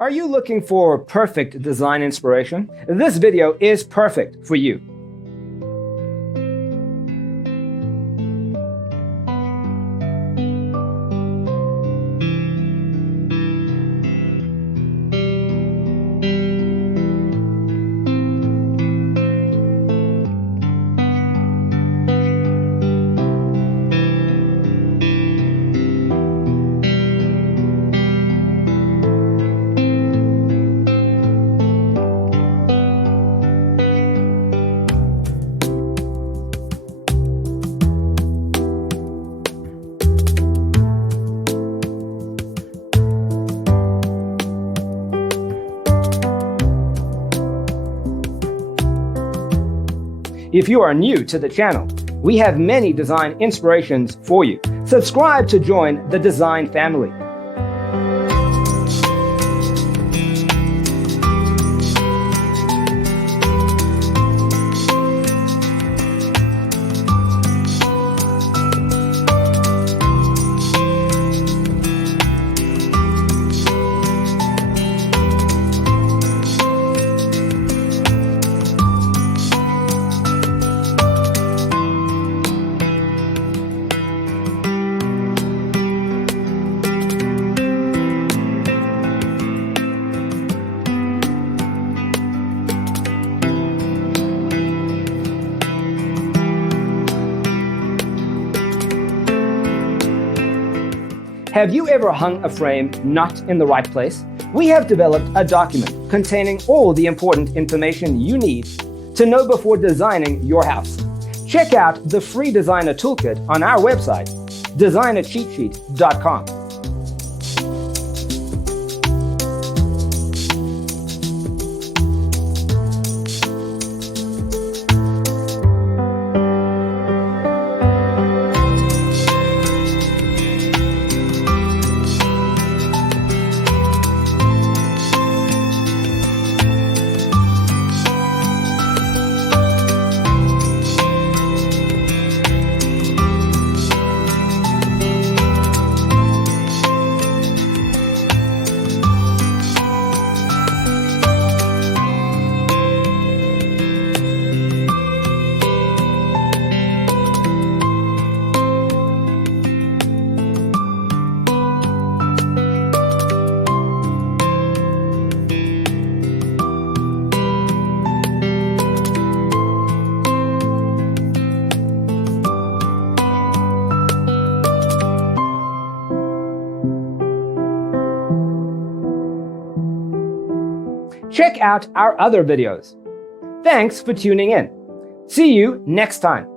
Are you looking for perfect design inspiration? This video is perfect for you. If you are new to the channel, we have many design inspirations for you. Subscribe to join the design family. Have you ever hung a frame not in the right place? We have developed a document containing all the important information you need to know before designing your house. Check out the free designer toolkit on our website, designercheatsheet.com. Check out our other videos. Thanks for tuning in. See you next time.